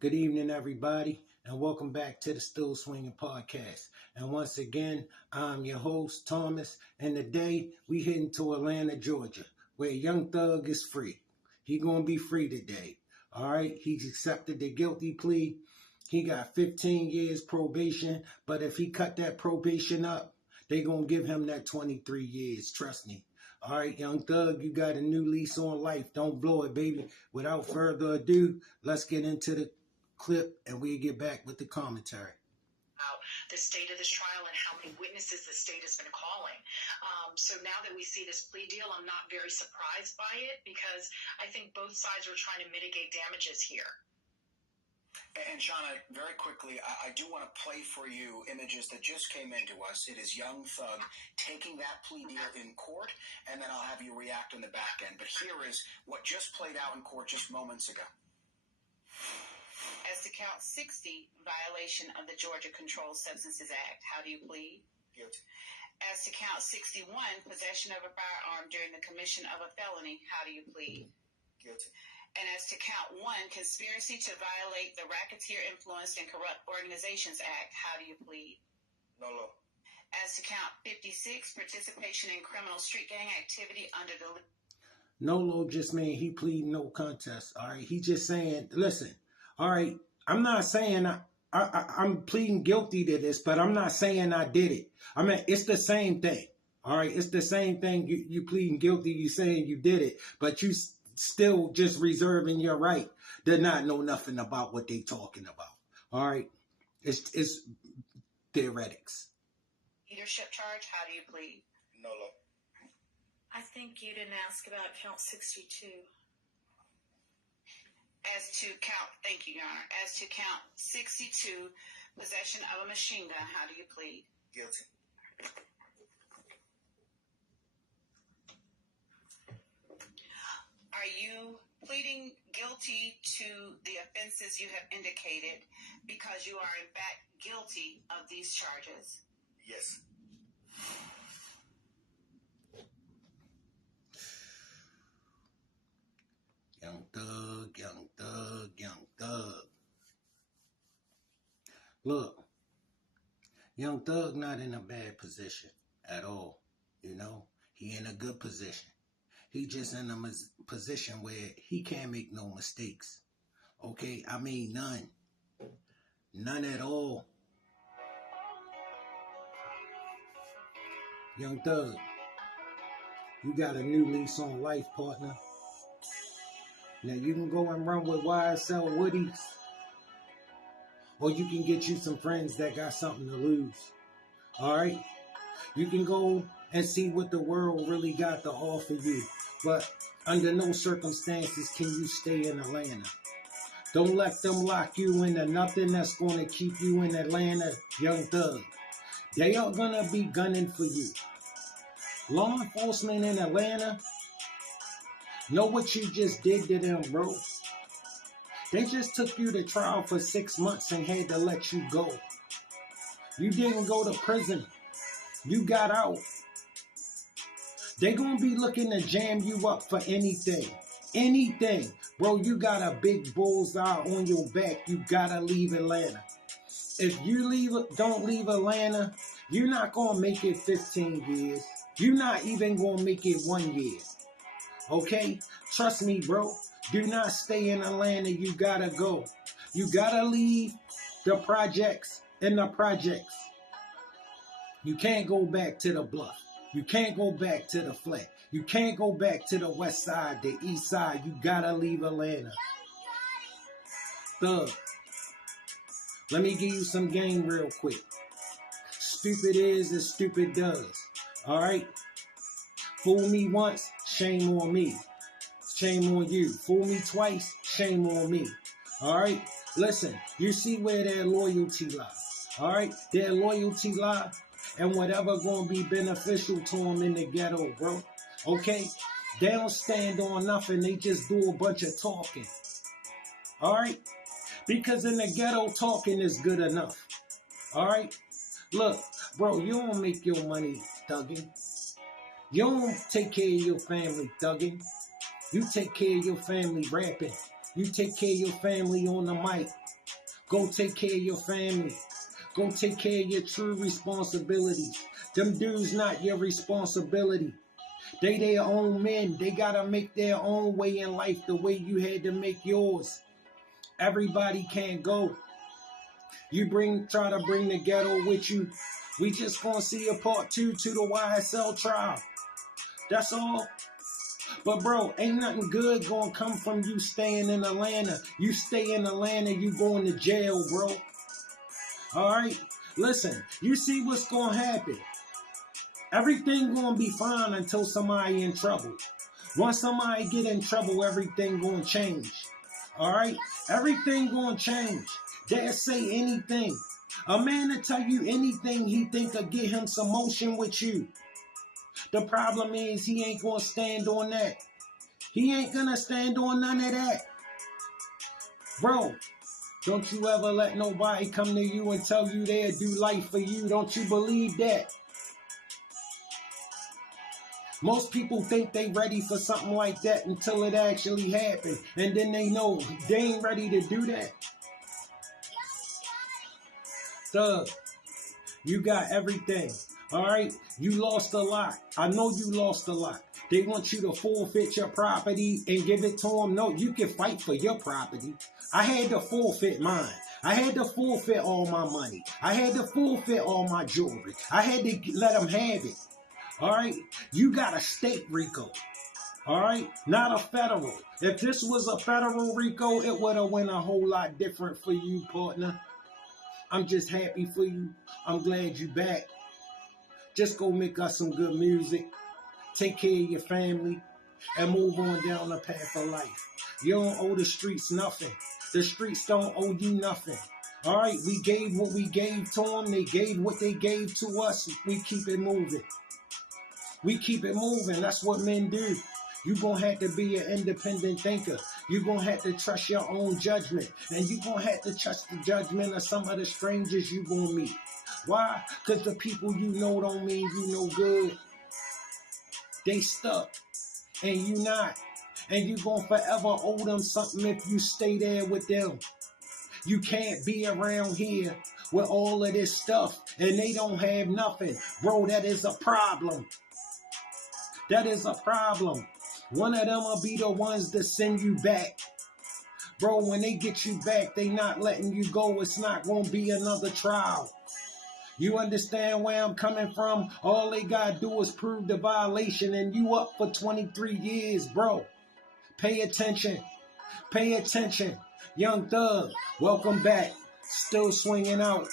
Good evening, everybody, and welcome back to the Still Swinging Podcast. And once again, I'm your host, Thomas, and today we heading to Atlanta, Georgia, where Young Thug is free. He gonna be free today. All right, he's accepted the guilty plea. He got 15 years probation, but if he cut that probation up, they gonna give him that 23 years. Trust me. All right, Young Thug, you got a new lease on life. Don't blow it, baby. Without further ado, let's get into the clip and we get back with the commentary. The state of this trial and how many witnesses the state has been calling. So now that we see this plea deal, I'm not very surprised by it because I think both sides are trying to mitigate damages here. And Shauna, very quickly, I do want to play for you images that just came into us. It is Young Thug taking that plea deal in court, and then I'll have you react on the back end. But here is what just played out in court just moments ago. As to count 60, violation of the Georgia Controlled Substances Act, how do you plead? Guilty. As to count 61, possession of a firearm during the commission of a felony, how do you plead? Guilty. And as to count 1, conspiracy to violate the Racketeer Influenced and Corrupt Organizations Act, how do you plead? No law. As to count 56, participation in criminal street gang activity under the... Nolo just mean he plead no contest. All right, he just saying, listen. All right, I'm not saying I'm pleading guilty to this, but I'm not saying I did it. I mean, it's the same thing. All right, it's the same thing. You pleading guilty, you saying you did it, but you still just reserving your right to not know nothing about what they talking about. All right, it's theoretics. Leadership charge, how do you plead? No law. I think you didn't ask about count 62. As to count, thank you, Your Honor. As to count 62, possession of a machine gun, how do you plead? Guilty. Are you pleading guilty to the offenses you have indicated because you are in fact guilty of these charges? Yes. Young Thug, Young Thug, Young Thug. Look, Young Thug not in a bad position at all. You know, he in a good position. He just in a position where he can't make no mistakes. Okay, I mean none. None at all. Young Thug, you got a new lease on life, partner. Now you can go and run with YSL Woodies, or you can get you some friends that got something to lose. All right, you can go and see what the world really got to offer you, but under no circumstances can you stay in Atlanta. Don't let them lock you into nothing that's going to keep you in Atlanta, Young Thug. They are going to be gunning for you. Law enforcement in Atlanta, know what you just did to them, bro. They just took you to trial for 6 months and had to let you go. You didn't go to prison. You got out. They gonna be looking to jam you up for anything. Anything. Bro, you got a big bullseye on your back. You gotta leave Atlanta. If you don't leave Atlanta, you're not gonna make it 15 years. You're not even gonna make it 1 year. Okay? Trust me, bro. Do not stay in Atlanta. You gotta go. You gotta leave the projects and the projects. You can't go back to the Bluff. You can't go back to the Flat. You can't go back to the west side, the east side. You gotta leave Atlanta. Thug. Let me give you some game real quick. Stupid is as stupid does. All right? Fool me once, shame on me. Shame on you. Fool me twice, shame on me. All right? Listen, you see where their loyalty lies. All right? Their loyalty lies and whatever going to be beneficial to them in the ghetto, bro. Okay? They don't stand on nothing. They just do a bunch of talking. All right? Because in the ghetto, talking is good enough. All right? Look, bro, you don't make your money thugging. You don't take care of your family thugging. You take care of your family rapping. You take care of your family on the mic. Go take care of your family. Go take care of your true responsibilities. Them dudes not your responsibility. They their own men. They gotta make their own way in life the way you had to make yours. Everybody can't go. You try to bring the ghetto with you. We just gonna see a part 2 to the YSL trial. That's all. But bro, ain't nothing good gonna come from you staying in Atlanta. You stay in Atlanta, you going to jail, bro. Alright? Listen, you see what's gonna happen. Everything gonna be fine until somebody in trouble. Once somebody get in trouble, everything gonna change. Alright? Everything gonna change. They'll say anything. A man to tell you anything he think will get him some motion with you. The problem is he ain't gonna stand on that. He ain't gonna stand on none of that. Bro, don't you ever let nobody come to you and tell you they'll do life for you. Don't you believe that? Most people think they ready for something like that until it actually happens. And then they know they ain't ready to do that. Thug, you got everything. Alright? You lost a lot. I know you lost a lot. They want you to forfeit your property and give it to them. No, you can fight for your property. I had to forfeit mine. I had to forfeit all my money. I had to forfeit all my jewelry. I had to let them have it. Alright? You got a state RICO. Alright? Not a federal. If this was a federal RICO, it would have went a whole lot different for you, partner. I'm just happy for you. I'm glad you back. Just go make us some good music. Take care of your family. And move on down the path of life. You don't owe the streets nothing. The streets don't owe you nothing. Alright? We gave what we gave to them. They gave what they gave to us. We keep it moving. We keep it moving. That's what men do. You're going to have to be an independent thinker. You're going to have to trust your own judgment. And you're going to have to trust the judgment of some of the strangers you're going to meet. Why? Because the people you know don't mean you no good. They stuck. And you not. And you're going to forever owe them something if you stay there with them. You can't be around here with all of this stuff and they don't have nothing. Bro, that is a problem. That is a problem. One of them will be the ones that send you back. Bro, when they get you back, they not letting you go. It's not going to be another trial. You understand where I'm coming from? All they got to do is prove the violation and you up for 23 years, bro. Pay attention. Pay attention. Young Thug, welcome back. Still swinging out.